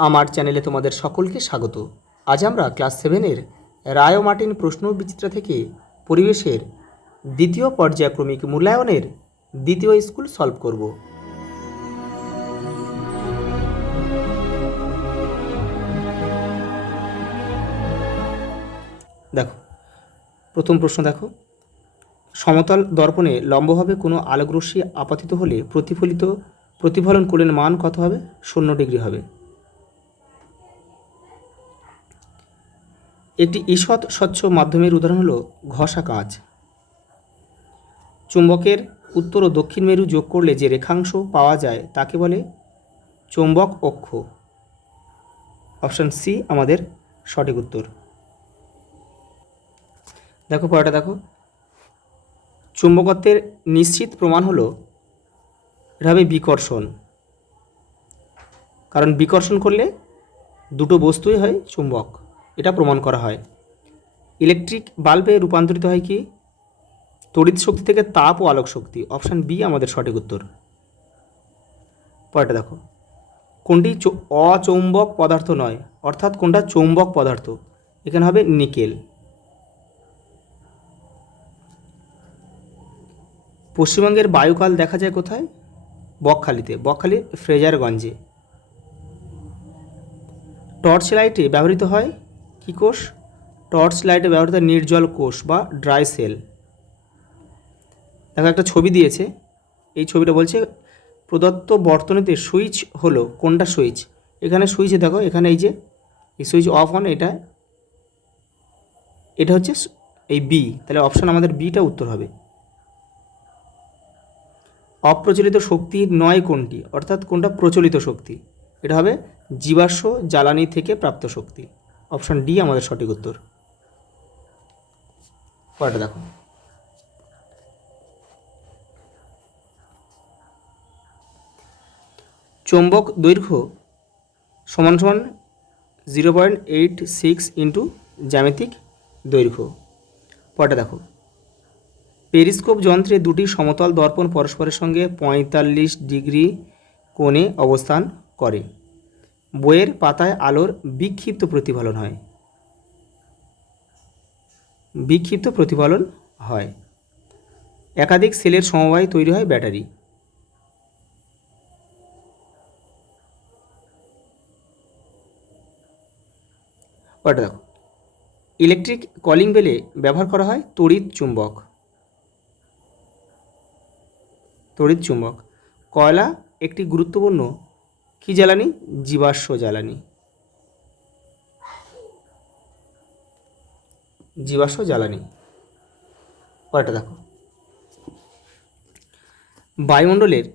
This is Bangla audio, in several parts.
আমার চ্যানেলে তোমাদের সকলকে স্বাগত। আজ আমরা ক্লাস 7-এর রায় ও মার্টিন প্রশ্ন বিচিত্রা থেকে পরিবেশের দ্বিতীয় পর্যায়ক্রমিক মূল্যায়নের দ্বিতীয় স্কুল সলভ করব। দেখো, প্রথম প্রশ্ন দেখো, সমতল দর্পণে লম্বভাবে কোনো আলোকরশ্মি আপতিত হলে প্রতিফলন কোণের মান কত হবে? 0 ডিগ্রি হবে। একটি ঈষৎ স্বচ্ছ মাধ্যমের উদাহরণ হলো ঘষা কাঁচ। চুম্বকের উত্তর ও দক্ষিণ মেরু যোগ করলে যে রেখাংশ পাওয়া যায় তাকে বলে চৌম্বক অক্ষ। অপশান সি আমাদের সঠিক উত্তর। দেখো পরেরটা দেখো, চুম্বকত্বের নিশ্চিত প্রমাণ হলো এটা হবে বিকর্ষণ, কারণ বিকর্ষণ করলে দুটো বস্তুই হয় চুম্বক, এটা প্রমাণ করা হয়। ইলেকট্রিক বাল্বে রূপান্তরিত হয় কি? তড়িৎ শক্তি থেকে তাপ ও আলোক শক্তি। অপশান বি আমাদের সঠিক উত্তর। পরেরটা দেখো, কোনটি অচৌম্বক পদার্থ নয়, অর্থাৎ কোনটা চৌম্বক পদার্থ? এখানে হবে নিকেল। পশ্চিমবঙ্গের বায়ুকাল দেখা যায় কোথায়? বকখালিতে, বকখালির ফ্রেজারগঞ্জে। টর্চ লাইটে ব্যবহৃত হয় কী কোষ? টর্চ লাইটে ব্যবহৃত নির্জল কোষ বা ড্রাই সেল। দেখো একটা ছবি দিয়েছে, এই ছবিটা বলছে প্রদত্ত বর্তনীতে সুইচ হলো কোনটা সুইচ? এখানে সুইচে দেখো, এখানে এই যে এই সুইচ অফ অন, এটা হচ্ছে এই বি, তাহলে অপশান আমাদের বিটা উত্তর হবে। অপ্রচলিত শক্তি নয় কোনটি, অর্থাৎ কোনটা প্রচলিত শক্তি? এটা হবে জীবাশ্ম জ্বালানি থেকে প্রাপ্ত শক্তি। অপশান ডি আমাদের সঠিক উত্তর। পরেরটা দেখো, চৌম্বক দৈর্ঘ্য সমান 0.86 ইন্টু জ্যামিতিক দৈর্ঘ্য। পরেরটা দেখো, পেরিস্কোপ যন্ত্রে দুটি সমতল দর্পণ পরস্পরের সঙ্গে 45 ডিগ্রি কোণে অবস্থান করে। বইয়ের পাতায় আলোর বিক্ষিপ্ত প্রতিফলন হয়। বিক্ষিপ্ত প্রতিফলন হয়। একাধিক সেলের সমবায়ে তৈরি হয় ব্যাটারি। পরেরটা দেখো, ইলেকট্রিক কলিং বেলে ব্যবহার করা হয় তড়িৎ চুম্বক। তড়িৎ চুম্বক। কয়লা একটি গুরুত্বপূর্ণ কী জ্বালানি? জীবাশ্ম জ্বালানি। জীবাশ্ম জ্বালানি। পরেরটা দেখো, বায়ুমণ্ডলের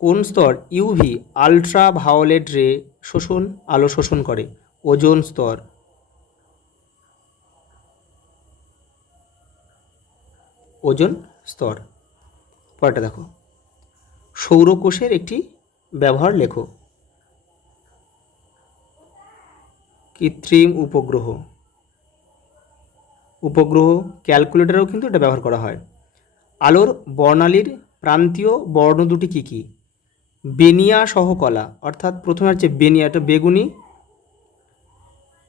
কোন স্তর ইউভি আলট্রা ভায়োলেট রে আলো শোষণ করে? ওজোন স্তর। ওজোন স্তর। পরেরটা দেখো, সৌরকোষের একটি ব্যবহার লেখো। কৃত্রিম উপগ্রহ। উপগ্রহ, ক্যালকুলেটরেও কিন্তু এটা ব্যবহার করা হয়। আলোর বর্ণালীর প্রান্তীয় বর্ণ দুটি কী কী? বেনিয়া সহ কলা, অর্থাৎ প্রথমে হচ্ছে বেনিয়া, এটা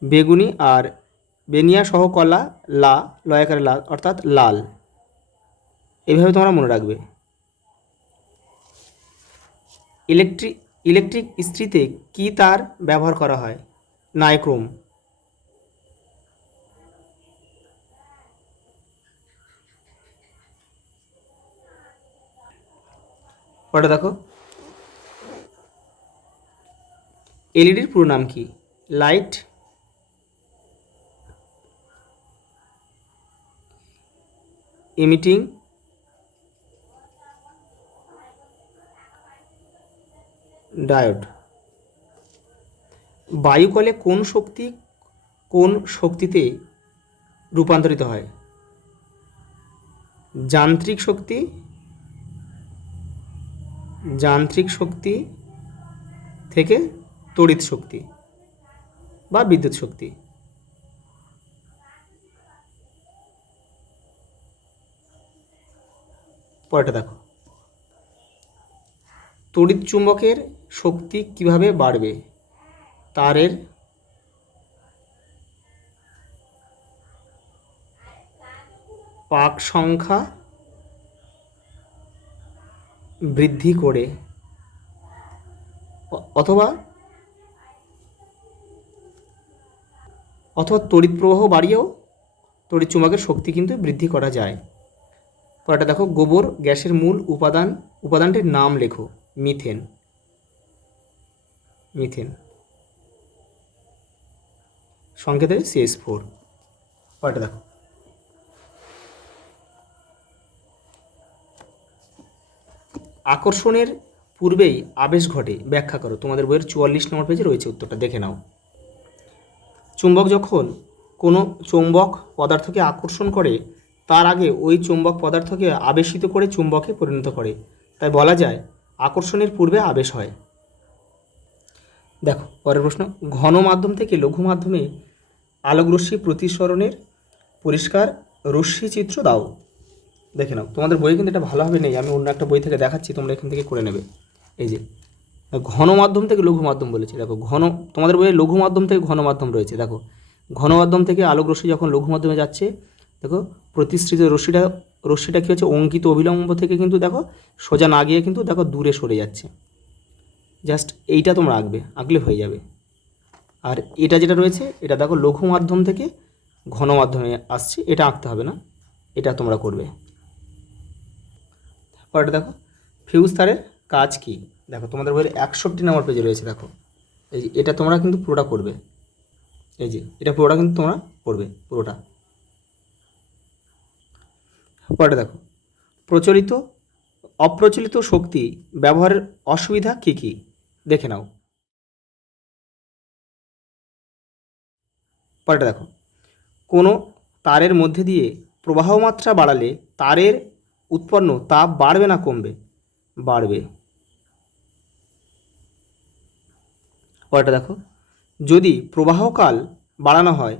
বেগুনি আর বেনিয়া সহ কলা লয়াকারে লা, অর্থাৎ লাল। এইভাবে তোমরা মনে রাখবে। ইলেকট্রিক ইস্ত্রিতে কী তার ব্যবহার করা হয়? নাইক্রোম। পরে দেখো, এলইডির পুরো নাম কি? Light emitting diode. বায়ুকলে কোন শক্তিতে রূপান্তরিত হয়? যান্ত্রিক শক্তি থেকে তড়িৎ শক্তি বা বিদ্যুৎ শক্তি। পরেরটা দেখো, তড়িৎ চুম্বকের শক্তি কিভাবে বাড়বে? তারের পাক সংখ্যা বৃদ্ধি করে অথবা তড়িৎ প্রবাহ বাড়িয়েও তড়িৎ চুম্বকের শক্তি কিন্তু বৃদ্ধি করা যায়। পরেরটা দেখো, গোবর গ্যাসের মূল উপাদানটির নাম লেখো। মিথেন। সংকেতে CH4। পরেরটা দেখো, আকর্ষণের পূর্বেই আবেশ ঘটে, ব্যাখ্যা করো। তোমাদের বইয়ের 44 নম্বর পেজে রয়েছে উত্তরটা, দেখে নাও। চুম্বক যখন কোনো চৌম্বক পদার্থকে আকর্ষণ করে তার আগে ওই চৌম্বক পদার্থকে আবেশিত করে চুম্বকে পরিণত করে, তাই বলা যায় আকর্ষণের পূর্বে আবেশ হয়। দেখো পরের প্রশ্ন, ঘন মাধ্যম থেকে লঘু মাধ্যমে আলোকরশ্মি প্রতিসরণের পরিষ্কার রশ্মি চিত্র দাও। দেখে নাও, তোমাদের বইয়ে কিন্তু এটা ভালোভাবে নেই, আমি অন্য একটা বই থেকে দেখাচ্ছি, তোমরা এখান থেকে করে নেবে। এই যে ঘন মাধ্যম থেকে লঘু মাধ্যম বলেছে, দেখো তোমাদের বইয়ে লঘু মাধ্যম থেকে ঘন মাধ্যম রয়েছে। দেখো ঘন মাধ্যম থেকে আলোক রশ্মি যখন লঘু মাধ্যমে যাচ্ছে, দেখো প্রতিসৃত রশ্মিটা কী হচ্ছে, অঙ্কিত অবিলম্ব থেকে কিন্তু দেখো সোজা না গিয়ে কিন্তু দেখো দূরে সরে যাচ্ছে। জাস্ট এইটা তোমরা আঁকলে হয়ে যাবে। আর এটা যেটা রয়েছে এটা দেখো লঘু মাধ্যম থেকে ঘন মাধ্যমে আসছে, এটা আঁকতে হবে না, এটা তোমরা করবে। পরেরটা দেখো, ফিউজ তারের কাজ কি। দেখো তোমাদের বইয়ের 61 নম্বর পেজে রয়েছে। দেখো এই যে এটা তোমরা কিন্তু পুরোটা করবে, এই যে এটা পুরোটা কিন্তু তোমরা করবে পুরোটা। পরেরটা দেখো, অপ্রচলিত শক্তি ব্যবহারের অসুবিধা কি কি, দেখে নাও। পরেরটা দেখো, কোনো তারের মধ্যে দিয়ে প্রবাহ মাত্রা বাড়ালে তারের উৎপন্ন তাপ বাড়বে না কমবে, বাড়বে। পরেরটা দেখো, যদি প্রবাহকাল বাড়ানো হয়,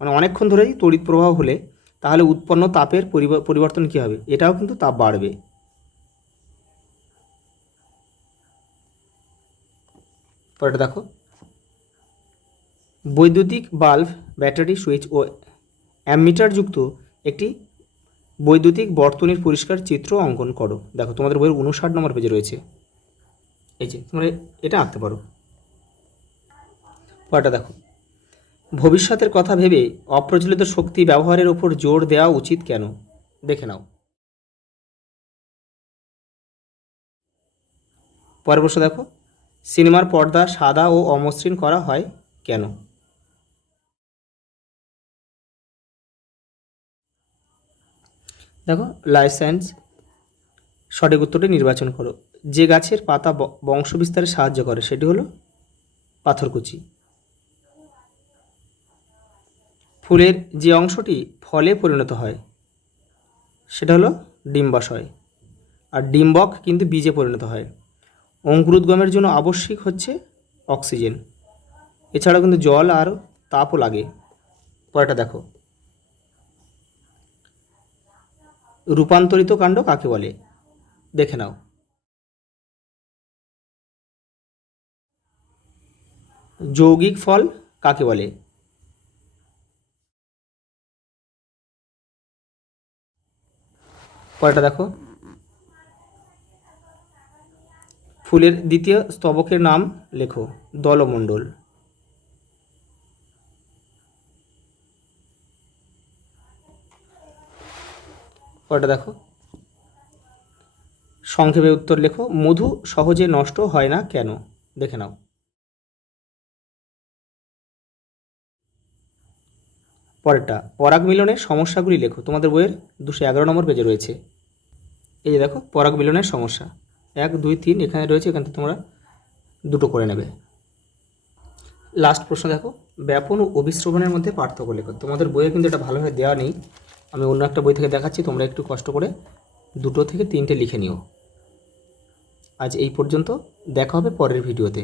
মানে অনেকক্ষণ ধরেই তড়িৎ প্রবাহ হলে, তাহলে উৎপন্ন তাপের পরিবর্তন কী হবে, এটাও কিন্তু তাপ বাড়বে। পরেরটা দেখো, বৈদ্যুতিক বাল্ব, ব্যাটারি, সুইচ ও অ্যামিটার যুক্ত একটি বৈদ্যুতিক বর্তনীর পরিষ্কার চিত্র অঙ্কন করো। দেখো তোমাদের বইয়ের 59 নম্বর পেজে রয়েছে, এই যে তোমরা এটা আঁকতে পারো। পরেরটা দেখো, ভবিষ্যতের কথা ভেবে অপ্রচলিত শক্তি ব্যবহারের ওপর জোর দেওয়া উচিত কেন, দেখে নাও। পরের প্রশ্ন দেখো, সিনেমার পর্দা সাদা ও অমসৃণ করা হয় কেন। দেখো লাইফ সায়েন্স, সঠিক উত্তরটি নির্বাচন করো। যে গাছের পাতা বংশ বিস্তারে সাহায্য করে সেটি হলো পাথরকুচি। ফুলের যে অংশটি ফলে পরিণত হয় সেটা হলো ডিম্বাশয়, আর ডিম্বক কিন্তু বীজে পরিণত হয়। অঙ্কুরোদ্গমের জন্য আবশ্যিক হচ্ছে অক্সিজেন, এছাড়াও কিন্তু জল আর তাপও লাগে। পরেরটা দেখো, রূপান্তরিত কাণ্ড কাকে বলে, দেখে নাও। যৌগিক ফল কাকে বলে। পরেরটা দেখো, ফুলের দ্বিতীয় স্তবকের নাম লেখো। দলমণ্ডল। পরেরটা দেখো, সংক্ষেপে উত্তর লেখো। মধু সহজে নষ্ট হয় না কেন, দেখে নাও। পরেরটা, পরাগ মিলনের সমস্যাগুলি লেখো। তোমাদের বইয়ের 211 নম্বর পেজে রয়েছে। এই যে দেখো পরাগ মিলনের সমস্যা 1, 2, 3 এখানে রয়েছে, এখান থেকে তোমরা দুটো করে নেবে। লাস্ট প্রশ্ন দেখো, ব্যাপন ও অভিশ্রবণের মধ্যে পার্থক্য লেখো। তোমাদের বইয়ে কিন্তু এটা ভালোভাবে দেওয়া নেই, আমি অন্য একটা বই থেকে দেখাচ্ছি, তোমরা একটু কষ্ট করে 2 থেকে 3টে লিখে নিও। আজ এই পর্যন্ত, দেখা হবে পরের ভিডিওতে।